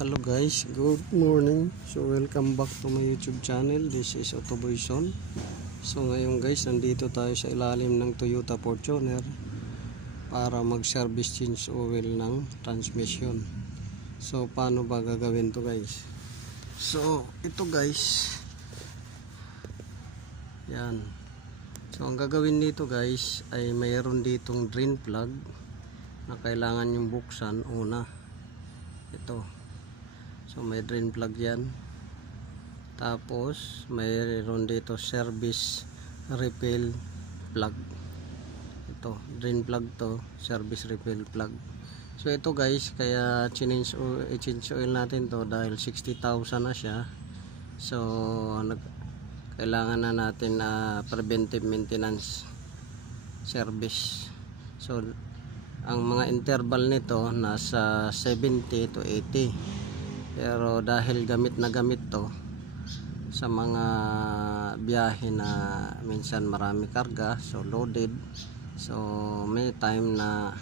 Hello guys, good morning. So welcome back to my YouTube channel. This is Autoboyson. So ngayon guys, nandito tayo sa ilalim ng Toyota Fortuner para mag-service change oil ng transmission. So paano ba gagawin to guys? So ito guys, yan. So ang gagawin dito guys ay mayroon ditong drain plug na kailangan yung buksan una. Ito. So may drain plug yan. Tapos mayroon dito service refill plug. Ito, drain plug to, service refill plug. So ito guys, kaya change oil natin to dahil 60,000 na siya. So kailangan na natin preventive maintenance service. So ang mga interval nito nasa 70 to 80. Pero dahil gamit na gamit to sa mga biyahe na minsan marami karga, so loaded, so may time na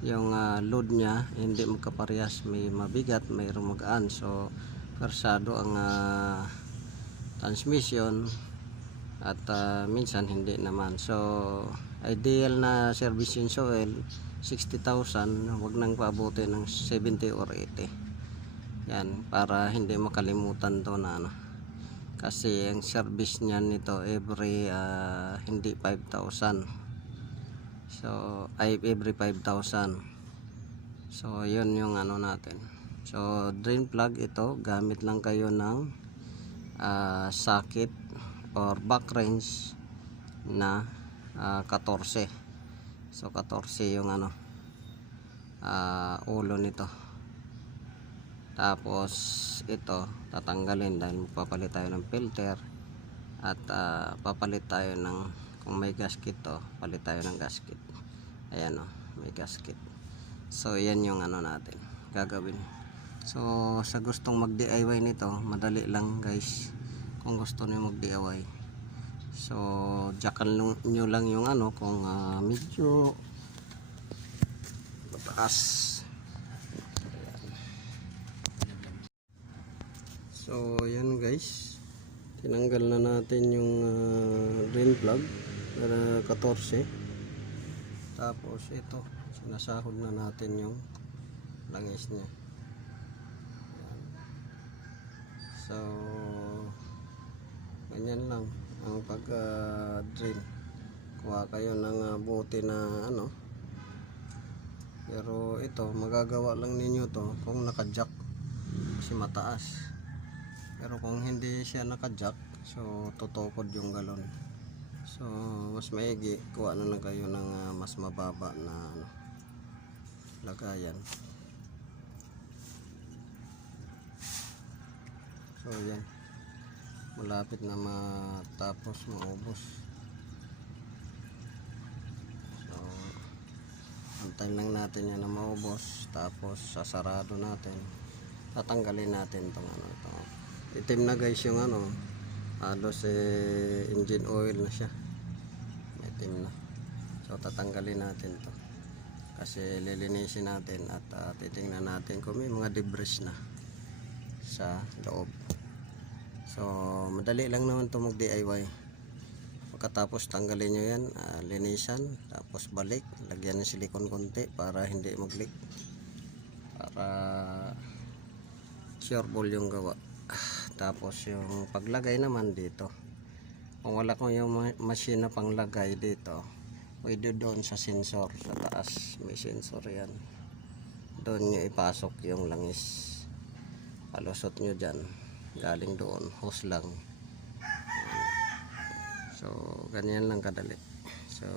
yung load niya hindi magkaparehas, may mabigat, mayroong magaan, so persado ang transmission at minsan hindi naman. So ideal na service oil 60,000, wag nang paabuti ng 70 or 80. Yan, para hindi makalimutan to na kasi ang service niyan nito every hindi 5,000. So every 5,000. So yun yung natin. So drain plug ito, gamit lang kayo ng socket or back range na 14. So 14 yung ulo nito. Tapos ito tatanggalin dahil papalit tayo ng filter at papalit tayo ng, kung may gasket to, palit tayo ng gasket. Ayan may gasket. So yan yung natin gagawin. So sa gustong mag DIY nito, madali lang guys. Kung gusto niyo mag DIY, so jackan nyo lang yung kung medyo mataas. So yan guys, tinanggal na natin yung drain plug para 14. Tapos ito, sinasahod na natin yung langis nya. So ganyan lang ang pag drain. Kuha kayo ng bote na pero ito magagawa lang ninyo to kung naka-jack kasi mataas. Pero kung hindi siya naka-jack, so tutukod yung galon. So mas maigi, kuha na lang kayo ng mas mababa na lagayan. So yan, malapit na matapos, maubos. So antayin lang natin yan na maubos, tapos sasarado natin, tatanggalin natin itong itim na guys yung halos engine oil na siya, may itim na. So tatanggalin natin to kasi lilinisin natin at titingnan natin kung may mga debris na sa loob. So madali lang naman to mag DIY. Pagkatapos tanggalin nyo yan, linisan, tapos balik, lagyan ng silikon konti para hindi mag-leak, para sureball yung gawa. Tapos yung paglagay naman dito, kung wala ko yung machine na panglagay dito, pwede doon sa sensor sa taas, may sensor yan, doon nyo ipasok yung langis, palusot nyo dyan, galing doon, hose lang. So ganyan lang kadali. So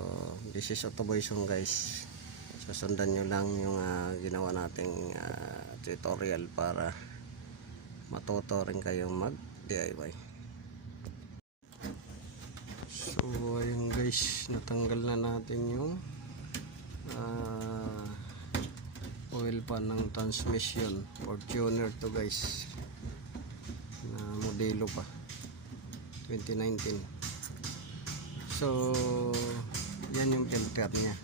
this is Autoboyson guys. Susundan nyo lang yung ginawa nating tutorial para matuto rin kayong mag DIY. So ayun guys, natanggal na natin yung oil pan ng transmission. Fortuner to guys, na modelo pa 2019. So yan yung filter nya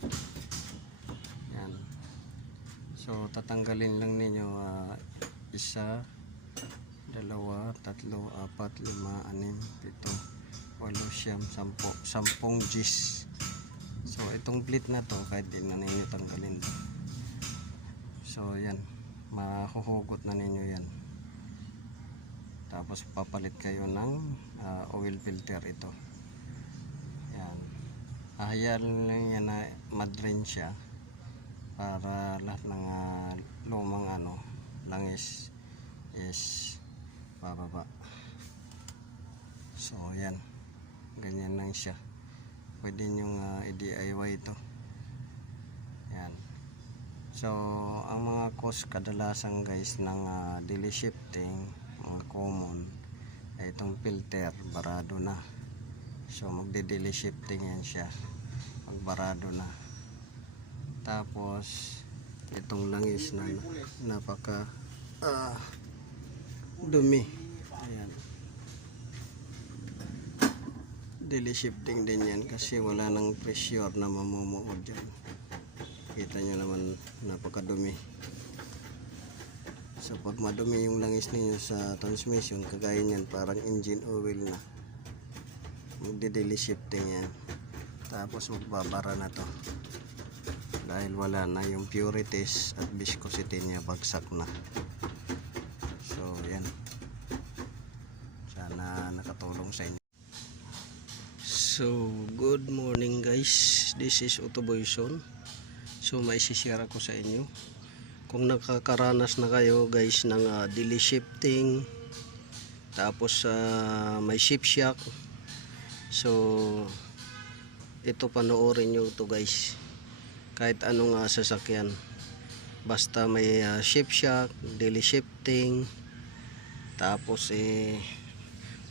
yan. So tatanggalin lang ninyo 1, 2, 3, 4, 5, 6, 7, 8, 9, 10, 10 Gs. So itong plate na to, kahit din na ninyo tanggalin, so yan, mahuhugot na ninyo yan. Tapos papalit kayo ng oil filter. Ito yan, ahayaan lang yan na madrain siya para lahat ng lumang langis is bababa. So yan, ganyan lang siya. Pwede nyong i-DIY ito. Yan. So ang mga cause kadalasan guys ng delay shifting, mga common, ay itong filter barado na. So magde-delay shifting yan siya, magbarado na. Tapos itong langis na napaka dumi. Ayan, delay shifting din yan kasi wala nang pressure na mamumuod dyan. Kita nyo naman, napakadumi. So pag madumi yung langis ninyo sa transmission, kagaya nyan, parang engine oil na, magde-delay shifting yan. Tapos magbabara na to dahil wala na yung purities at viscosity niya, bagsak na. So yan, sana nakatulong sa inyo. So good morning guys, this is Autoboyson. So may share ako sa inyo kung nakakaranas na kayo guys ng delay shifting, tapos may shift shock. So ito, panoorin nyo to guys, kahit anong sasakyan, basta may shift shock, delay shifting, tapos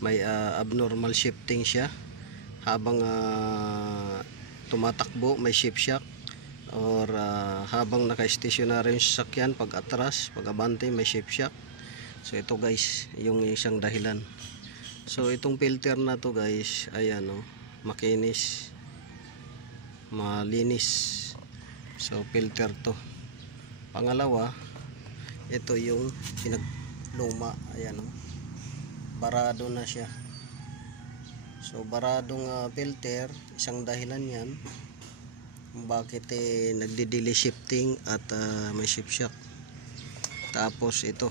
may abnormal shifting siya habang tumatakbo, may shift shock, or habang naka-stationary yung sasakyan, pag atras, pag abante, may shift shock. So ito guys, yung isang dahilan. So itong filter na to guys, ayan makinis, malinis. So filter to. Pangalawa, ito yung pinagluma, ayan barado na siya. So baradong filter, isang dahilan yan bakit nagde-delay shifting at may shift shock. Tapos ito,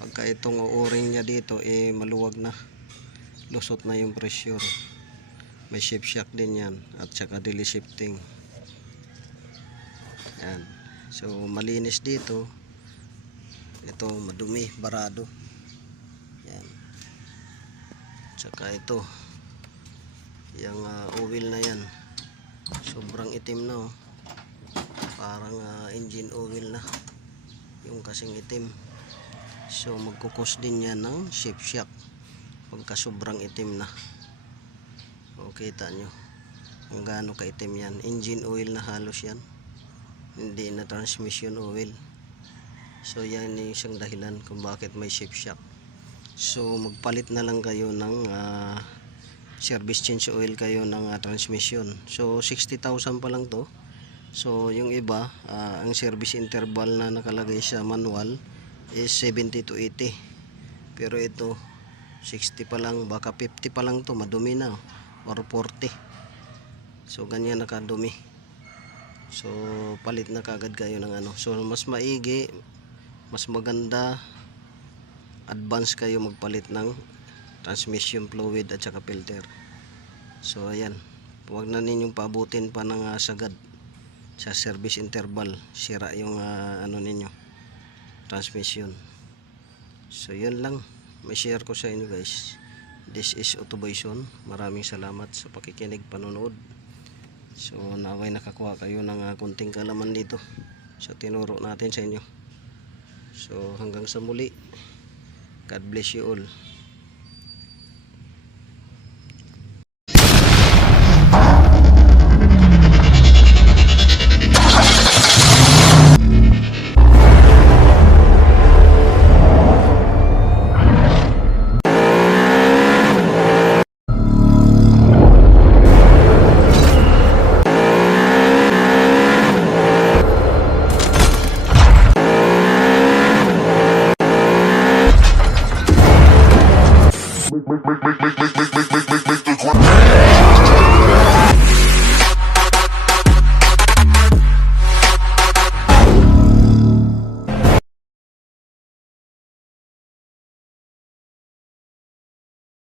pagka itong o-ring niya dito maluwag na, lusot na yung pressure, may shift shock din yan at saka delay shifting. Yan. So malinis dito, ito madumi, barado. Yan. Saka ito, yung oil na yan, sobrang itim na parang engine oil na yung kasing itim. So magkukos din yan ng shift shock pagka sobrang itim na. O kita nyo kung gaano ka itim yan, engine oil na halos yan, hindi na transmission oil. So yan yung isang dahilan kung bakit may shift shock. So magpalit na lang kayo ng service change oil kayo ng transmission. So 60,000 pa lang to. So yung iba, ang service interval na nakalagay sa manual is 70 to 80. Pero ito 60 pa lang, baka 50 pa lang to, madumi na, or 40. So ganyan nakadumi. So palit na kagad kayo ng So mas maigi, mas maganda, advance kayo magpalit ng transmission fluid at saka filter. So ayan, huwag na ninyong paabutin pa ng sagad sa service interval, sira yung ninyo, transmission. So yun lang, may share ko sa inyo guys. This is Autoboyson. Maraming salamat sa pakikinig, panonood. So naway nakakuha kayo ng kunting kalaman dito sa tinuro natin sa inyo. So hanggang sa muli, God bless you all.